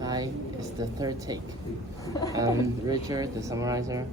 Hi, it's the third take. Richard, the summarizer,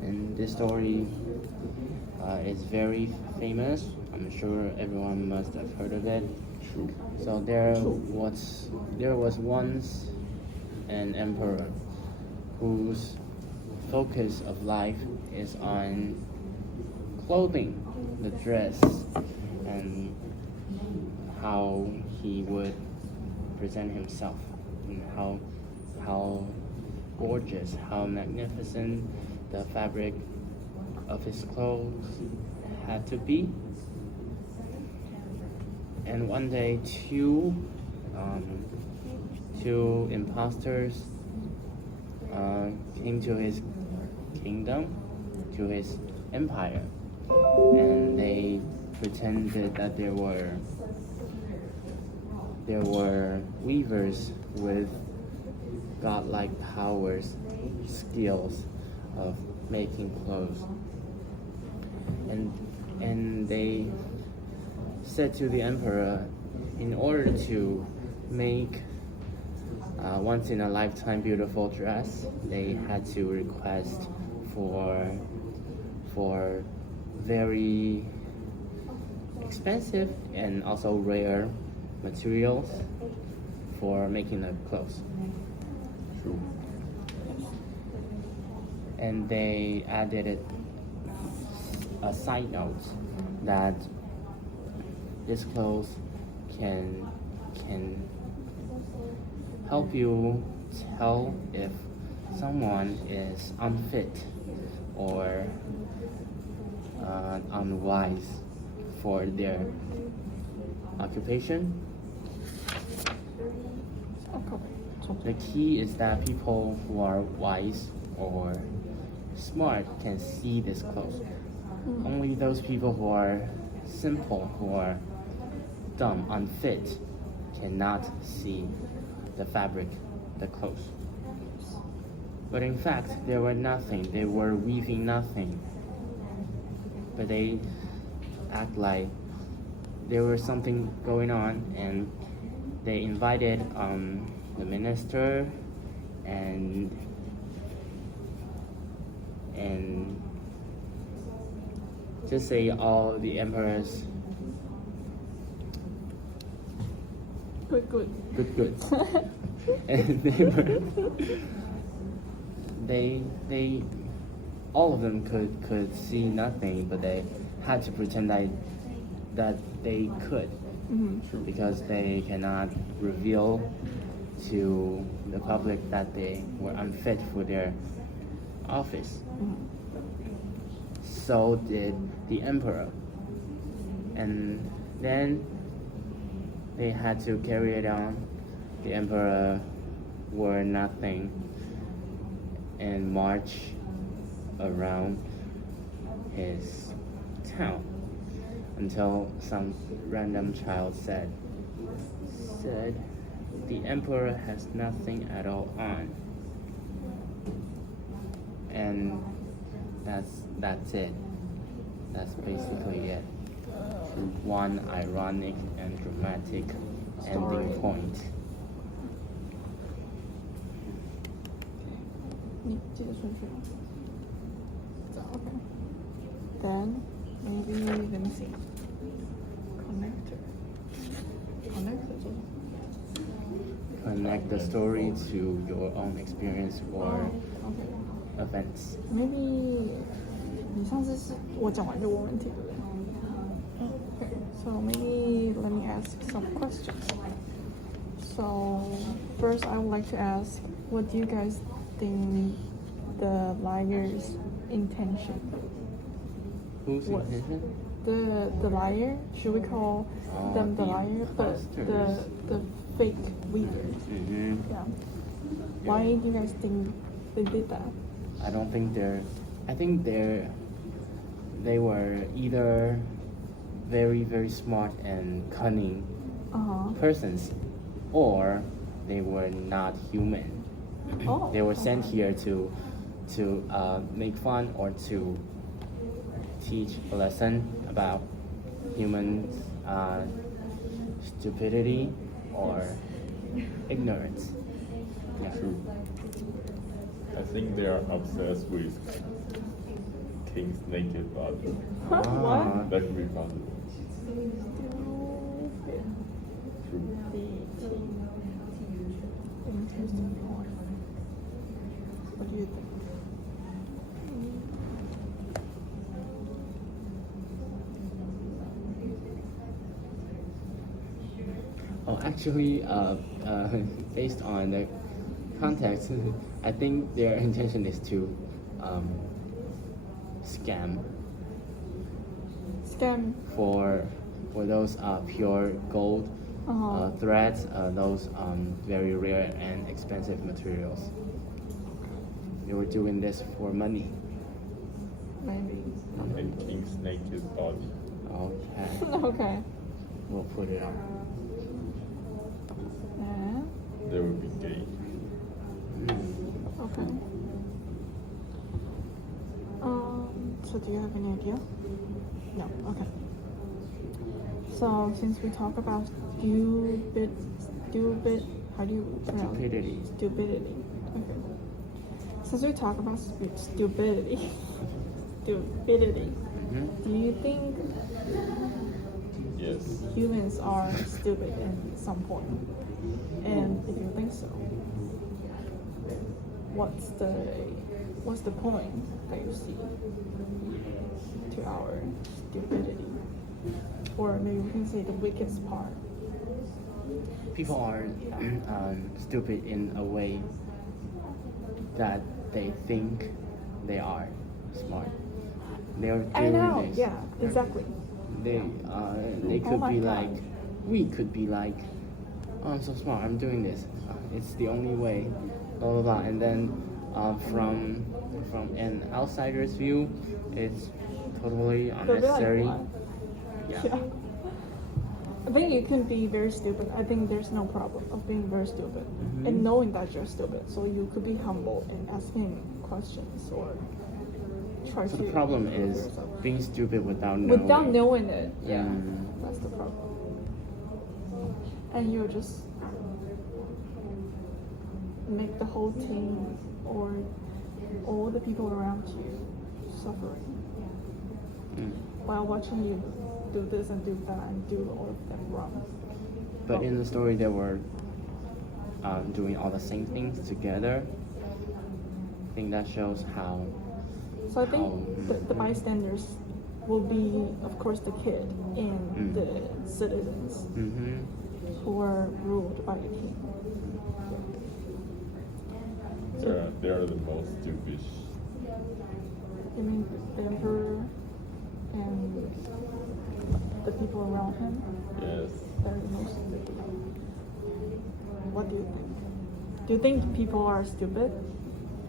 and this story is very famous. I'm sure everyone must have heard of it. True. So there was once an emperor whose focus of life is on clothing, the dress, and how he would present himself, and how gorgeous, how magnificent the fabric of his clothes had to be. And one day, two imposters came to his kingdom, to his empire, and they pretended that there were weavers with godlike powers, skills of making clothes, and they said to the emperor, in order to make once in a lifetime beautiful dress, they had to request for very expensive and also rare materials for making the clothes. True. And they added a side note that this clothes can help you tell if someone is unfit or unwise for their occupation. The key is that people who are wise or smart can see this clothes. Only those people who are simple, who are dumb, unfit, cannot see the fabric, the clothes. But in fact, they were nothing. They were weaving nothing. But they act like there was something going on, and they invited the minister and just say all the emperors good. And they all of them could see nothing, but they had to pretend that they could, because they cannot reveal to the public that they were unfit for their office. So did the emperor, and then they had to carry it on. The emperor wore nothing and march around his town until some random child said the emperor has nothing at all on. And that's it. That's basically it. One ironic and dramatic ending point. 你记得顺序吗？ Okay. Then maybe let me see. Connector 做什么？ Connect the story to your own experience or Okay. events. Maybe 你上次是我讲完就问问题，对不对？Okay. So maybe let me ask some questions. So first, I would like to ask, what do you guys think the liar's intention? Whose What? intention? The liar, should we call them the liar? But the fake weavers. Yeah. Why do you guys think they did that? I don't think I think they were either very, very smart and cunning persons, or they were not human. Oh. They were sent here to make fun or to teach a lesson about human stupidity or ignorance. Yeah. True. I think they are obsessed with King's naked body. What? Ah. That could be possible. Stupid. True. Interesting point. What do you think? Oh, actually, based on the context, I think their intention is to scam Scam. for those pure gold Uh-huh. threads, those very rare and expensive materials. They were doing this for money. Maybe. And King's naked body. Okay, Okay. we'll put it up. Yeah. They will be gay. Okay. So do you have any idea? No. Okay. So since we talk about stupid, how do you pronounce it? Stupidity. Stupidity. Okay. Since we talk about stupidity, stupidity, Mhm. do you think Yes. humans are stupid at some point? And if you think so, what's the point that you see to our stupidity? Or maybe we can say the weakest part. People are stupid in a way that they think they are smart. They are doing I know, this. yeah, exactly. They Oh could my be God. like, we could be like, oh, I'm so smart, I'm doing this. It's the only way, blah blah blah. And then from an outsider's view, it's totally They'll be like, unnecessary. what? Yeah. Yeah. I think you can be very stupid. I think there's no problem of being very stupid and knowing that you're stupid. So you could be humble in asking questions or try So to. the problem is improve yourself. being stupid without knowing. Without knowing it, yeah, Mm. that's the problem. And you just make the whole team or all the people around you suffering Mm. while watching you do this and do that and do all of them wrong. But in the story, they were doing all the same things together. I think that shows how. So I think how- the bystanders will be, of course, the kid and Mm. the citizens Mhm. who are ruled by the king. They are the most stupid. You mean the emperor and the people around him? Yes. They're the most stupid. What do you think? Do you think people are stupid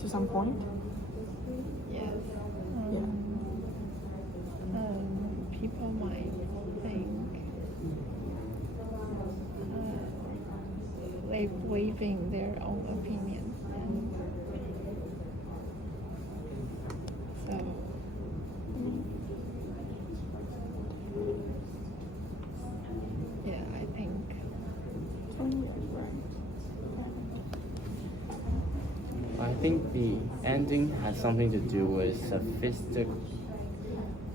to some point? Yes. Yeah. People might think they believe in their own opinions. So, yeah, I think I think the ending has something to do with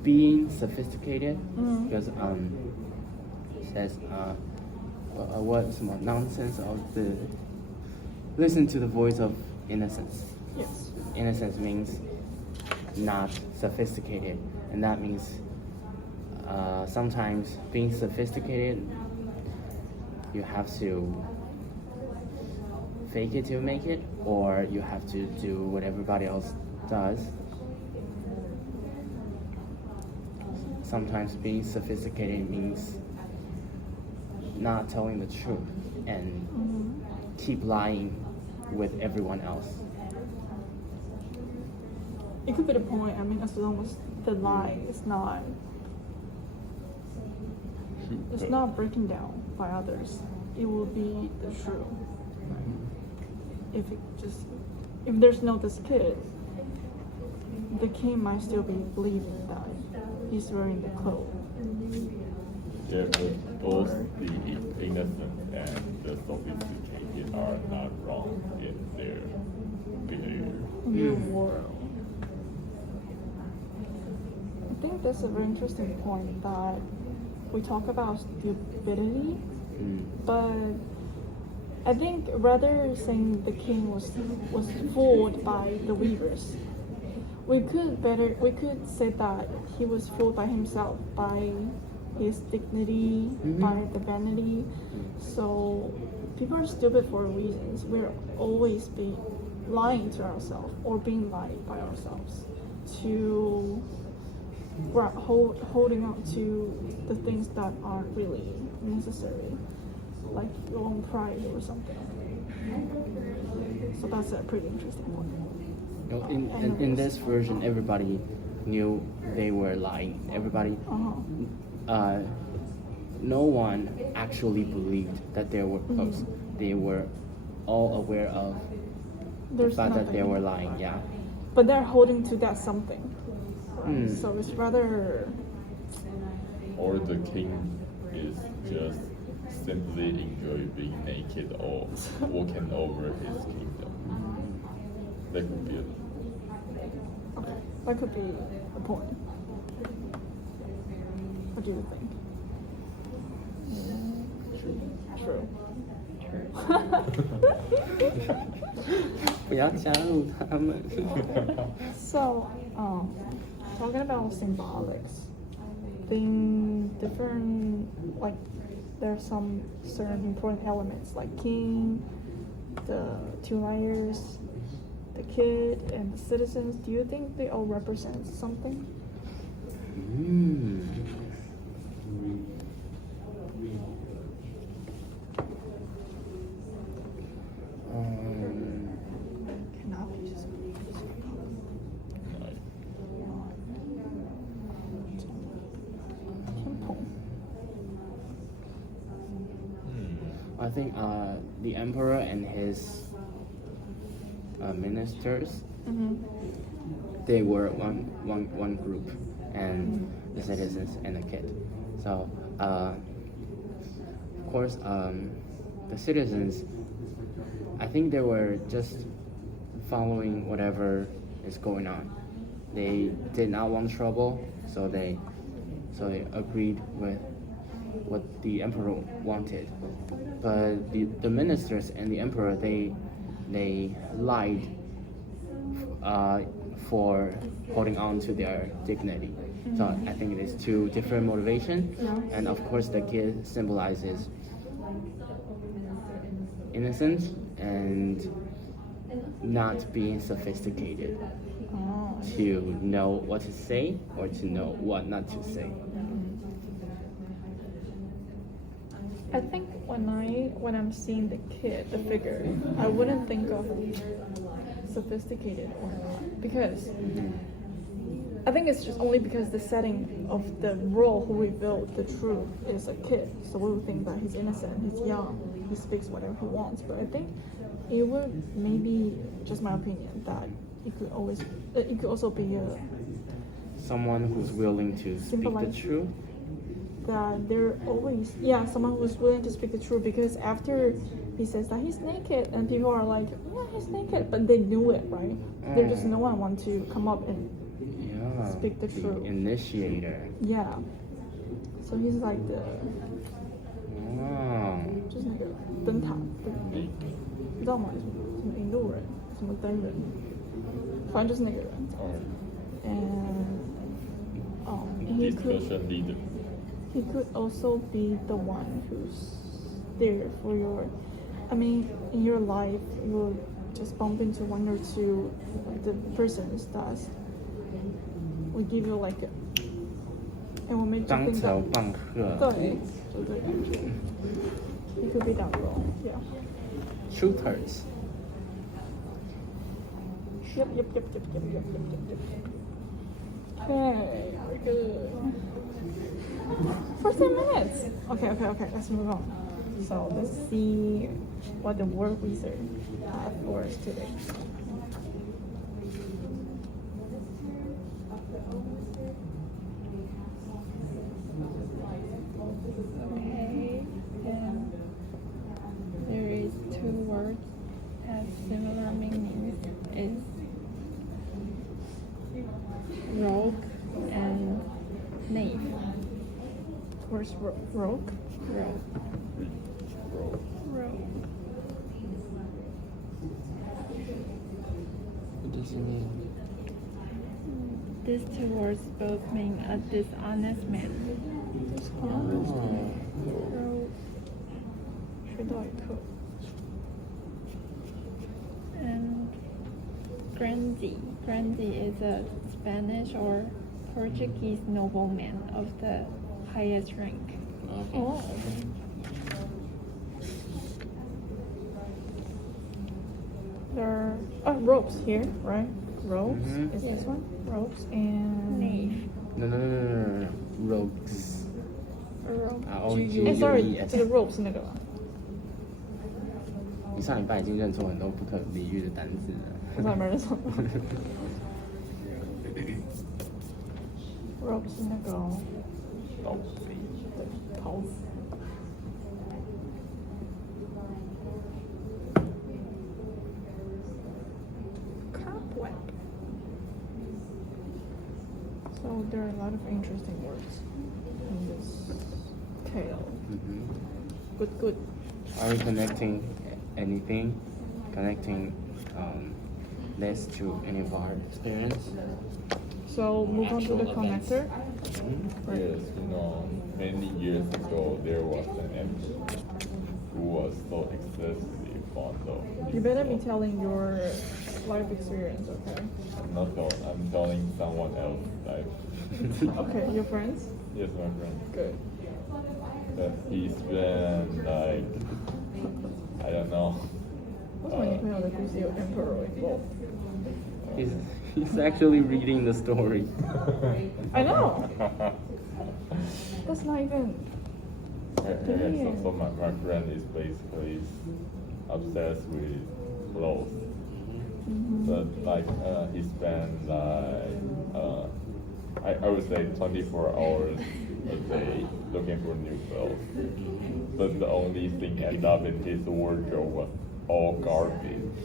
being sophisticated, because it says what some nonsense of the listen to the voice of innocence. Yes. Innocence means not sophisticated, and that means sometimes being sophisticated, you have to fake it to make it, or you have to do what everybody else does. Sometimes being sophisticated means not telling the truth and keep lying with everyone else. It could be the point. I mean, as long as the lie is not, it's not breaking down by others, it will be the truth. If there's no this kid, the king might still be believing that he's wearing the clothes. Yeah, but both the innocent and the sophisticated are not wrong in world. I think that's a very interesting point that we talk about stupidity, but I think rather saying the king was fooled by the weavers, we could say that he was fooled by himself, by his dignity, by the vanity. So people are stupid for reasons. We're always be lying to ourselves or being lied by ourselves to holding on to the things that aren't really necessary, like your own pride or something. So that's a pretty interesting point. In this version, everybody knew they were lying. Everybody, no one actually believed that they were close. They were all aware of the fact that they were lying. Yeah. But they're holding to that something. So it's rather. Or the king is just simply enjoy being naked or walking over his kingdom. That could be it. Okay, that could be a point. What do you think? True. 不要加入他们。 So, talking about symbolics, being different, like there are some certain important elements like king, the two liars, the kid, and the citizens. Do you think they all represent something? Cannot be just. I think the emperor and his ministers, they were one group, and the citizens and the kid. So of course, the citizens, I think they were just following whatever is going on. They did not want trouble, so they agreed with what the emperor wanted. But the ministers and the emperor, they lied for holding on to their dignity. So I think it is two different motivations. And of course the kid symbolizes innocence and not being sophisticated to know what to say or to know what not to say. I think when I'm seeing the kid, the figure, I wouldn't think of sophisticated or not, because I think it's just only because the setting of the role who revealed the truth is a kid, so we would think that he's innocent, he's young, he speaks whatever he wants. But I think it would, maybe just my opinion, that it could also be Someone who's willing to speak the truth. that they're always someone who's willing to speak the truth, because after he says that he's naked and people are like, yeah, he's naked, but they knew it, right? There just no one want to come up and speak the truth. Initiator. Yeah. So he's like the 就是那个灯塔，你知道吗？什么引路人，什么灯人，反正就是那个人。And Discussion leader. he could also be the one who's there for your, I mean, in your life, you will just bump into one or two of the persons that will give you like and will make you 当 think 头 that, 棒喝。对，就这个感觉。It could be that role, yeah. Truthers. Yep. Okay, we're good. 14 minutes. Okay. Let's move on. So let's see what the word wizard have for us today. Okay, and there is two words have similar meanings. Is Where's rogue? Rogue. Bro. Rogue. What does it mean? These two words both mean a dishonest man. Oh. Rogue. 学到一课。 And grande. Grande is a Spanish or Portuguese nobleman of the highest rank. Okay. Oh. There are ropes here, right? Ropes Mhm. is this one? Ropes and Knave. No. Rogues. Rogue. Eh, sorry, GUES 这个 ropes 是那个吧？你上礼拜已经认错很多不可理喻的单词我了。还没认错。ropes 是那个哦刀子。对桃子。Cobweb. So there are a lot of interesting words in this tale. Mhm. Good. Are we connecting anything? Connecting this to any of our experience? So move on to the Actual events. connector. Yes, many years ago there was an MC who was so excessively fond of. You better be telling your life experience, okay? I'm not telling. I'm telling someone else. Like, Okay, your friends? yes, my friend. Good. That he's been like, I don't know. 为什么你朋友的故事有 emperor involved? He's actually reading the story. I know. That's not even. So my friend is basically obsessed with clothes. But like he spent like I would say 24 hours a day looking for new clothes. But the only thing ended up in his wardrobe was all garbage.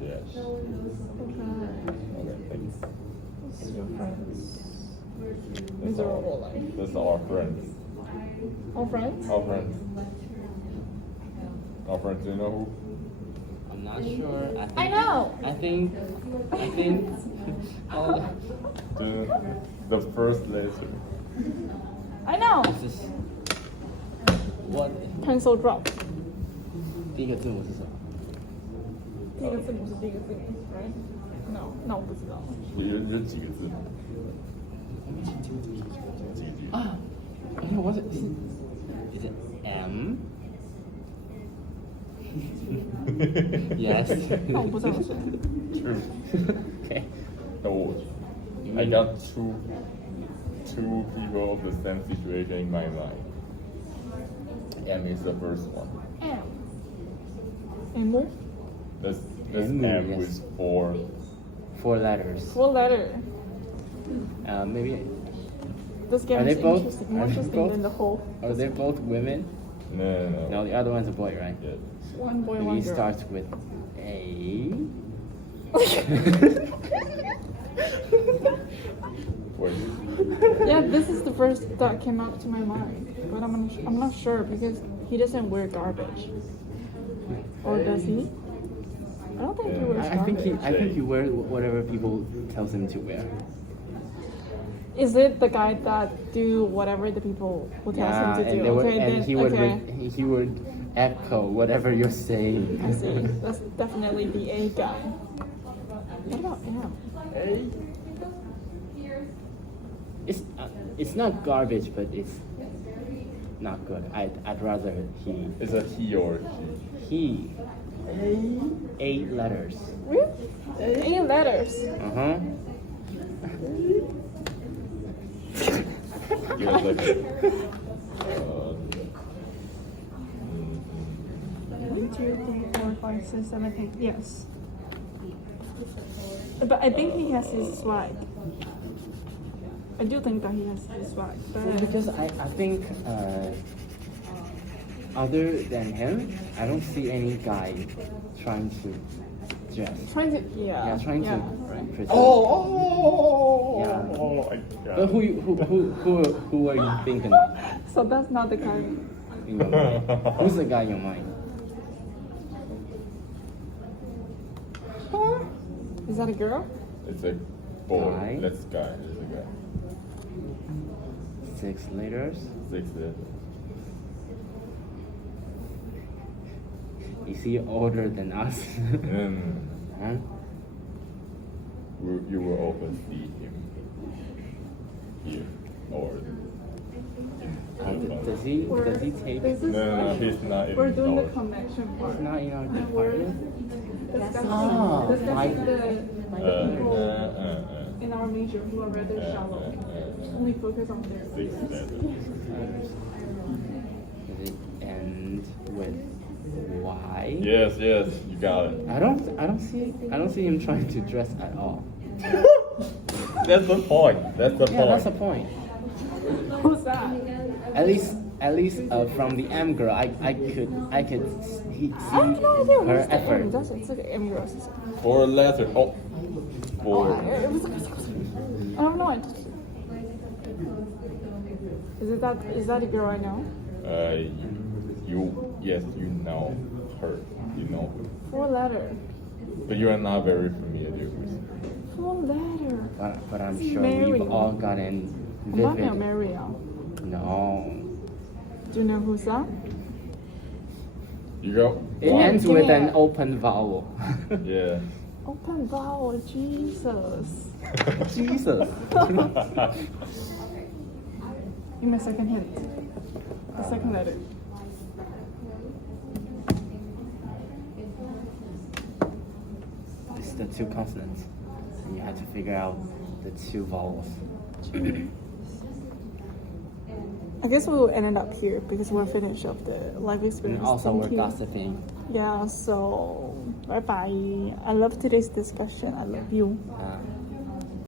Yes. Okay, thanks. What's your friends? That's Miserable all. life. That's our friends. All friends? Our friends. Our friends, you know who? I'm not sure. I know. I think. The first letter. I know. This is what Pencil drop. 第一个字母是什么？第一个字母是第一个字母 right? No，那我不知道。有几个字母？几个字？啊，was it? Is it M? Yes. 那我不知道是。 True. Okay. No, I got two people of the same situation in my mind. M is the first one. M. M. That's M, M yes. with four. 4 letters. What letter? Maybe. This game Are is they both? interesting, more Are they interesting both? than the whole. Are they both women? No. No, the other one's a boy, right? Yes. One boy, Maybe one it girl. starts with A. Wait. Yeah, this is the first that came out to my mind, but I'm not sure because he doesn't wear garbage, or does he? I don't think he wears I think garbage. he wears whatever people tells him to wear. Is it the guy that do whatever the people will tell him to do? and, they would, Okay, and then he would okay. he would echo whatever you're saying. I see. That's definitely the A guy. What about M? It's not garbage, but it's not good. I'd rather he. Is it he or she? He. 8 letters. Really? 8 letters. Uh-huh. Give us like. 1, 2, 3, 4, 5, 6, 7, 8. Yes. But I think he has his swag. I do think that he has his swag. But Because I think other than him, I don't see any guy trying to dress. Trying to, yeah. Yeah, trying to right. present. Yeah. Oh, I got But who are you thinking of So that's not the guy. in your mind? Who's the guy in your mind? Is that a girl? It's a boy. Guy. That's guy. It's a guy. 6 letters. 6 letters. Is he older than us? Huh? You will often see him here or. Does he take? This is No, he's not in we're doing the our. connection part. Not in our We're department. discussing, Ah, discussing the Uh, people uh, in our major who are rather shallow. Only focus on their 6 letters. Does it end with Y? Yes, you got it. I don't see him trying to dress at all. That's the point. That's the Yeah, point. that's the point. Who's that? At least from the M girl, I could see I have no idea her who's the M. effort. 但是这个 M girl 是谁 4 letter. Oh. 4. I have no idea. Is that a girl I know? Yes, you know her. You know her. 4 letter. But you are not very familiar with her. 4 letter. But I'm sure Mary. we've all gotten 我妈没有 vivid. Mary 啊 No. Do you know who's that? You go. It One. ends with an Yeah. open vowel. Yeah. Open vowel, Jesus. Jesus. Give me a second hint. The second letter. It's the 2 consonants. And you had to figure out the 2 vowels. I guess we will end up here because we're finished of the life experience. And also Thank we're you. gossiping. Yeah, so bye bye. I love today's discussion. I love you.